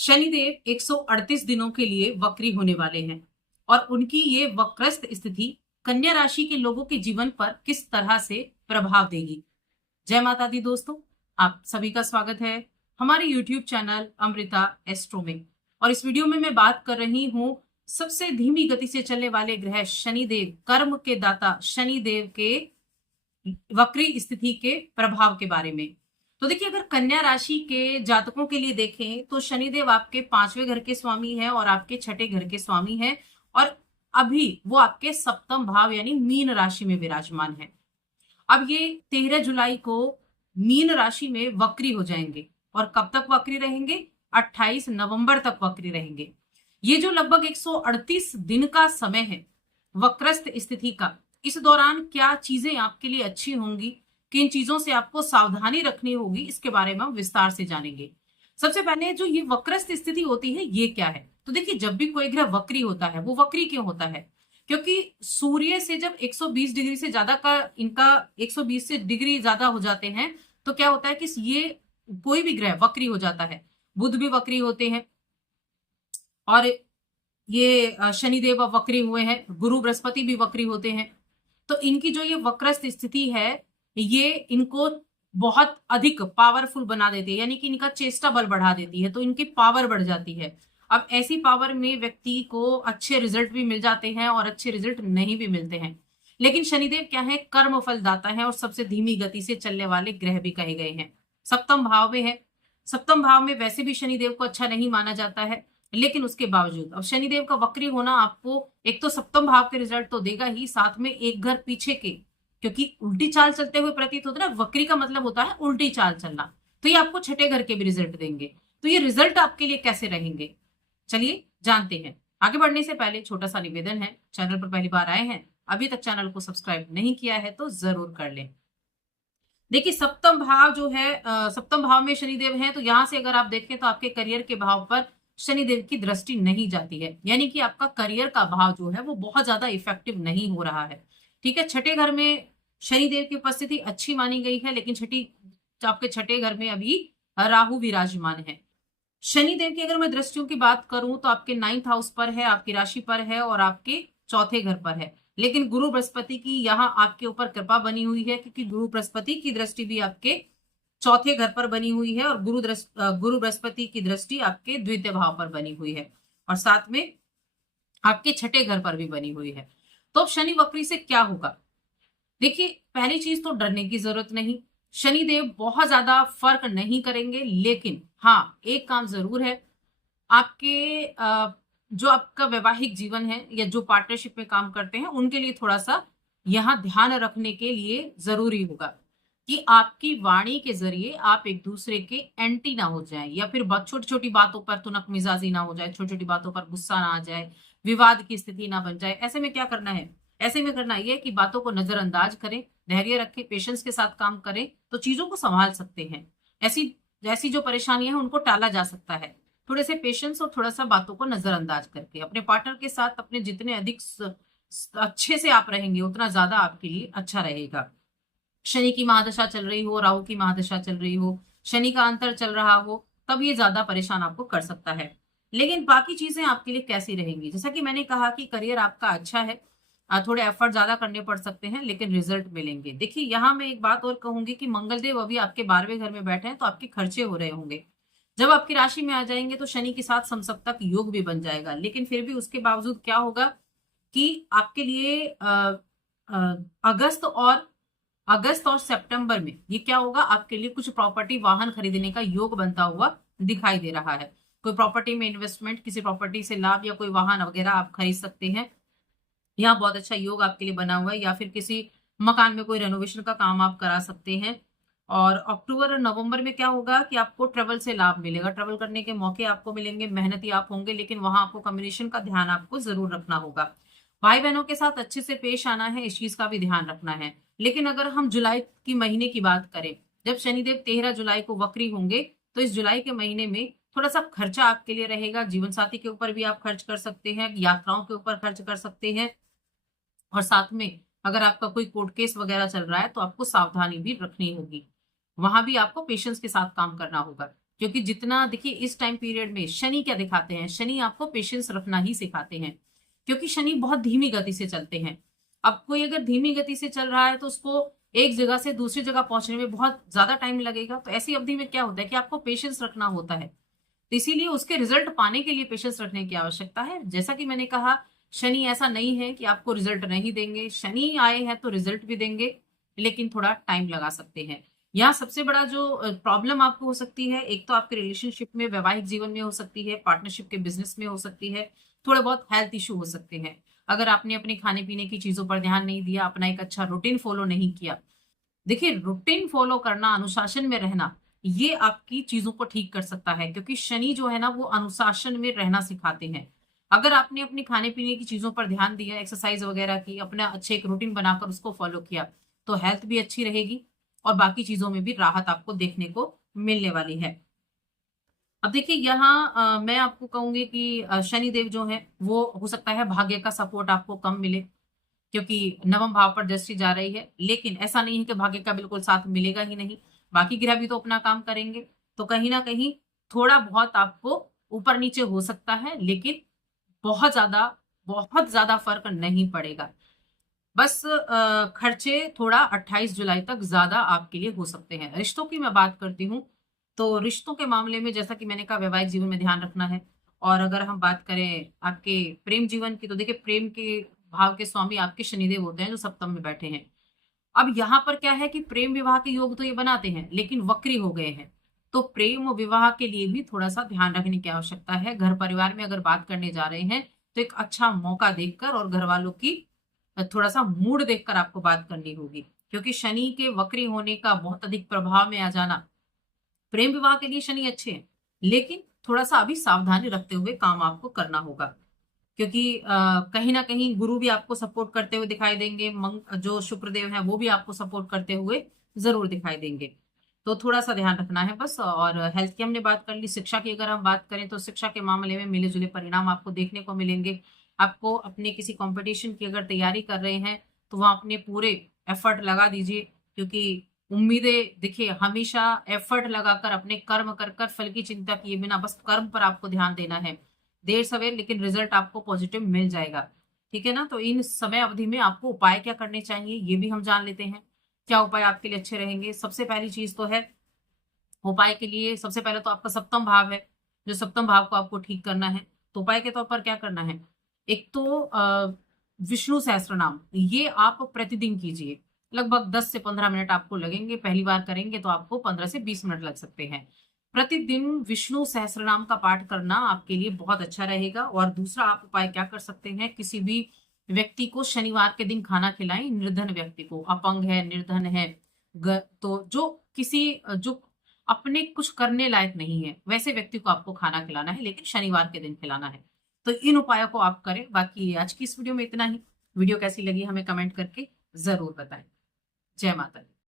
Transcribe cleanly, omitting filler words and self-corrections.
शनिदेव 138 दिनों के लिए वक्री होने वाले हैं और उनकी ये वक्रस्त स्थिति कन्या राशि के लोगों के जीवन पर किस तरह से प्रभाव देगी। जय माता दी दोस्तों, आप सभी का स्वागत है हमारे YouTube चैनल अमृता एस्ट्रो में। और इस वीडियो में मैं बात कर रही हूं सबसे धीमी गति से चलने वाले ग्रह शनिदेव, कर्म के दाता शनिदेव के वक्री स्थिति के प्रभाव के बारे में। तो देखिए, अगर कन्या राशि के जातकों के लिए देखें तो शनिदेव आपके 5वें घर के स्वामी है और आपके 6ठे घर के स्वामी है और अभी वो आपके सप्तम भाव यानी मीन राशि में विराजमान है। अब ये 13 जुलाई को मीन राशि में वक्री हो जाएंगे और कब तक वक्री रहेंगे? 28 नवंबर तक वक्री रहेंगे। ये जो लगभग 138 दिन का समय है वक्रस्त स्थिति का, इस दौरान क्या चीजें आपके लिए अच्छी होंगी, किन चीजों से आपको सावधानी रखनी होगी, इसके बारे में हम विस्तार से जानेंगे। सबसे पहले जो ये वक्रस्त स्थिति होती है ये क्या है? तो देखिए, जब भी कोई ग्रह वक्री होता है, वो वक्री क्यों होता है? क्योंकि सूर्य से जब 120 डिग्री से ज्यादा का इनका 120 से डिग्री ज्यादा हो जाते हैं तो क्या होता है कि ये कोई भी ग्रह वक्री हो जाता है। बुध भी वक्री होते हैं और ये शनिदेव वक्री हुए हैं, गुरु बृहस्पति भी वक्री होते हैं। तो इनकी जो ये वक्रस्त स्थिति है ये इनको बहुत अधिक पावरफुल बना देती है, यानी कि इनका चेष्टा बल बढ़ा देती है, तो इनकी पावर बढ़ जाती है। अब ऐसी पावर में व्यक्ति को अच्छे रिजल्ट भी मिल जाते हैं और अच्छे रिजल्ट नहीं भी मिलते हैं। लेकिन शनिदेव क्या है? कर्म फल दाता है और सबसे धीमी गति से चलने वाले ग्रह भी कहे गए हैं। सप्तम भाव में है। सप्तम भाव में वैसे भी शनिदेव को अच्छा नहीं माना जाता है, लेकिन उसके बावजूद अब शनिदेव का वक्री होना आपको एक तो सप्तम भाव के रिजल्ट तो देगा ही, साथ में एक घर पीछे के, क्योंकि उल्टी चाल चलते हुए प्रतीत होता है ना, वक्री का मतलब होता है उल्टी चाल चलना, तो ये आपको 6ठे घर के भी रिजल्ट देंगे। तो ये रिजल्ट आपके लिए कैसे रहेंगे, चलिए जानते हैं। आगे बढ़ने से पहले छोटा सा निवेदन है, चैनल पर पहली बार आए हैं, अभी तक चैनल को सब्सक्राइब नहीं किया है तो जरूर कर लें। देखिए, सप्तम भाव जो है, सप्तम भाव में शनिदेव है, तो यहां से अगर आप देखें तो आपके करियर के भाव पर शनिदेव की दृष्टि नहीं जाती है, यानी कि आपका करियर का भाव जो है वो बहुत ज्यादा इफेक्टिव नहीं हो रहा है। ठीक है, 6ठे घर में शनिदेव की उपस्थिति अच्छी मानी गई है, लेकिन आपके 6ठे घर में अभी राहु विराजमान है। शनिदेव की अगर मैं दृष्टियों की बात करूं तो आपके 9th हाउस पर है, आपकी राशि पर है और आपके 4थे घर पर है। लेकिन गुरु बृहस्पति की यहाँ आपके ऊपर कृपा बनी हुई है, क्योंकि गुरु बृहस्पति की दृष्टि भी आपके 4थे घर पर बनी हुई है और गुरु बृहस्पति की दृष्टि आपके द्वितीय भाव पर बनी हुई है और साथ में आपके 6ठे घर पर भी बनी हुई है। तो अब शनि वक्री से क्या होगा? देखिए, पहली चीज तो डरने की जरूरत नहीं, शनिदेव बहुत ज्यादा फर्क नहीं करेंगे, लेकिन हाँ, एक काम जरूर है, आपके जो आपका वैवाहिक जीवन है या जो पार्टनरशिप में काम करते हैं उनके लिए थोड़ा सा यहाँ ध्यान रखने के लिए जरूरी होगा कि आपकी वाणी के जरिए आप एक दूसरे के एंटी ना हो जाए, या फिर छोटी छोटी बातों पर तुनक मिजाजी ना हो जाए, छोटी छोटी बातों पर गुस्सा ना आ जाए, विवाद की स्थिति ना बन जाए। ऐसे में क्या करना है? ऐसे में करना यह कि बातों को नजरअंदाज करें, धैर्य रखें, पेशेंस के साथ काम करें तो चीजों को संभाल सकते हैं। ऐसी जो परेशानियां हैं उनको टाला जा सकता है, थोड़े से पेशेंस और थोड़ा सा बातों को नजरअंदाज करके। अपने पार्टनर के साथ अपने जितने अधिक अच्छे से आप रहेंगे उतना ज्यादा आपके लिए अच्छा रहेगा। शनि की महादशा चल रही हो, राहु की महादशा चल रही हो, शनि का अंतर चल रहा हो, तब ये ज्यादा परेशान आपको कर सकता है। लेकिन बाकी चीजें आपके लिए कैसी रहेंगी? जैसा कि मैंने कहा कि करियर आपका अच्छा है, थोड़े एफर्ट ज्यादा करने पड़ सकते हैं लेकिन रिजल्ट मिलेंगे। देखिए, यहाँ मैं एक बात और कहूंगी कि मंगलदेव अभी आपके 12वें घर में बैठे हैं तो आपके खर्चे हो रहे होंगे। जब आपकी राशि में आ जाएंगे तो शनि के साथ समसप्तक योग भी बन जाएगा, लेकिन फिर भी उसके बावजूद क्या होगा कि आपके लिए अगस्त और सितंबर में ये क्या होगा, आपके लिए कुछ प्रॉपर्टी वाहन खरीदने का योग बनता हुआ दिखाई दे रहा है। कोई प्रॉपर्टी में इन्वेस्टमेंट, किसी प्रॉपर्टी से लाभ या कोई वाहन वगैरह आप खरीद सकते हैं, यहाँ बहुत अच्छा योग आपके लिए बना हुआ है। या फिर किसी मकान में कोई रेनोवेशन का काम आप करा सकते हैं। और अक्टूबर और नवंबर में क्या होगा कि आपको ट्रेवल से लाभ मिलेगा, ट्रेवल करने के मौके आपको मिलेंगे, मेहनती आप होंगे, लेकिन वहां आपको कम्युनिकेशन का ध्यान आपको जरूर रखना होगा। भाई बहनों के साथ अच्छे से पेश आना है, इस चीज का भी ध्यान रखना है। लेकिन अगर हम जुलाई की महीने की बात करें, जब शनिदेव 13 जुलाई को वक्री होंगे, तो इस जुलाई के महीने में थोड़ा सा खर्चा आपके लिए रहेगा। जीवन साथी के ऊपर भी आप खर्च कर सकते हैं, यात्राओं के ऊपर खर्च कर सकते हैं, और साथ में अगर आपका कोई कोर्ट केस वगैरह चल रहा है तो आपको सावधानी भी रखनी होगी, वहां भी आपको पेशेंस के साथ काम करना होगा। क्योंकि जितना देखिए इस टाइम पीरियड में शनि क्या दिखाते हैं, शनि आपको पेशेंस रखना ही सिखाते हैं, क्योंकि शनि बहुत धीमी गति से चलते हैं। अब कोई अगर धीमी गति से चल रहा है तो उसको एक जगह से दूसरी जगह पहुंचने में बहुत ज्यादा टाइम लगेगा। तो ऐसी अवधि में क्या होता है कि आपको पेशेंस रखना होता है, तो इसीलिए उसके रिजल्ट पाने के लिए पेशेंस रखने की आवश्यकता है। जैसा कि मैंने कहा, शनि ऐसा नहीं है कि आपको रिजल्ट नहीं देंगे, शनि आए हैं तो रिजल्ट भी देंगे, लेकिन थोड़ा टाइम लगा सकते हैं। यहाँ सबसे बड़ा जो प्रॉब्लम आपको हो सकती है, एक तो आपके रिलेशनशिप में, वैवाहिक जीवन में हो सकती है, पार्टनरशिप के बिजनेस में हो सकती है, थोड़े बहुत हेल्थ इश्यू हो सकते हैं। अगर आपने अपने खाने पीने की चीजों पर ध्यान नहीं दिया, अपना एक अच्छा रूटीन फॉलो नहीं किया। देखिए, रूटीन फॉलो करना, अनुशासन में रहना, ये आपकी चीजों को ठीक कर सकता है, क्योंकि शनि जो है ना वो अनुशासन में रहना सिखाते हैं। अगर आपने अपनी खाने पीने की चीजों पर ध्यान दिया, एक्सरसाइज वगैरह की, अपना अच्छे एक रूटीन बनाकर उसको फॉलो किया, तो हेल्थ भी अच्छी रहेगी और बाकी चीजों में भी राहत आपको देखने को मिलने वाली है। अब देखिए यहाँ मैं आपको कहूंगी कि शनिदेव जो है वो हो सकता है भाग्य का सपोर्ट आपको कम मिले, क्योंकि नवम भाव पर दृष्टि जा रही है। लेकिन ऐसा नहीं है कि भाग्य का बिल्कुल साथ मिलेगा ही नहीं, बाकी ग्रह भी तो अपना काम करेंगे। तो कहीं ना कहीं थोड़ा बहुत आपको ऊपर नीचे हो सकता है, लेकिन बहुत ज्यादा फर्क नहीं पड़ेगा। बस खर्चे थोड़ा 28 जुलाई तक ज्यादा आपके लिए हो सकते हैं। रिश्तों की मैं बात करती हूँ, तो रिश्तों के मामले में जैसा कि मैंने कहा, वैवाहिक जीवन में ध्यान रखना है। और अगर हम बात करें आपके प्रेम जीवन की, तो देखिए प्रेम के भाव के स्वामी आपके शनिदेव होते हैं जो सप्तम में बैठे हैं। अब यहाँ पर क्या है कि प्रेम विवाह के योग तो ये बनाते हैं, लेकिन वक्री हो गए हैं। तो प्रेम विवाह के लिए भी थोड़ा सा ध्यान रखने की आवश्यकता है। घर परिवार में अगर बात करने जा रहे हैं तो एक अच्छा मौका देखकर और घर वालों की थोड़ा सा मूड देखकर आपको बात करनी होगी, क्योंकि शनि के वक्री होने का बहुत अधिक प्रभाव में आ जाना, प्रेम विवाह के लिए शनि अच्छे हैं, लेकिन थोड़ा सा अभी सावधानी रखते हुए काम आपको करना होगा। क्योंकि कहीं ना कहीं गुरु भी आपको सपोर्ट करते हुए दिखाई देंगे, जो शुक्रदेव है वो भी आपको सपोर्ट करते हुए जरूर दिखाई देंगे। तो थोड़ा सा ध्यान रखना है बस। और हेल्थ की हमने बात कर ली। शिक्षा की अगर हम बात करें तो शिक्षा के मामले में मिले जुले परिणाम आपको देखने को मिलेंगे। आपको अपने किसी कंपटीशन की अगर तैयारी कर रहे हैं तो वहां अपने पूरे एफर्ट लगा दीजिए, क्योंकि उम्मीदें, देखिए हमेशा एफर्ट लगाकर अपने कर्म कर कर फल की चिंता किए बिना बस कर्म पर आपको ध्यान देना है। देर सवेर लेकिन रिजल्ट आपको पॉजिटिव मिल जाएगा। ठीक है ना। तो इन समय अवधि में आपको उपाय क्या करने चाहिए ये भी हम जान लेते हैं। क्या उपाय आपके लिए अच्छे रहेंगे? सबसे पहली चीज तो है, उपाय के लिए सबसे पहले तो आपका सप्तम भाव है, जो सप्तम भाव को आपको ठीक करना है। तो उपाय के तौर पर क्या करना है, एक तो विष्णु सहस्त्र नाम ये आप प्रतिदिन कीजिए। लगभग 10 से 15 मिनट आपको लगेंगे। पहली बार करेंगे तो आपको 15 से 20 मिनट लग सकते हैं। प्रतिदिन विष्णु सहस्त्र नाम का पाठ करना आपके लिए बहुत अच्छा रहेगा। और दूसरा आप उपाय क्या कर सकते हैं, किसी भी व्यक्ति को शनिवार के दिन खाना खिलाएं। निर्धन व्यक्ति को, अपंग है, निर्धन है, तो जो किसी जो अपने कुछ करने लायक नहीं है, वैसे व्यक्ति को आपको खाना खिलाना है, लेकिन शनिवार के दिन खिलाना है। तो इन उपायों को आप करें। बाकी आज की इस वीडियो में इतना ही। वीडियो कैसी लगी हमें कमेंट करके जरूर बताएं। जय माता दी।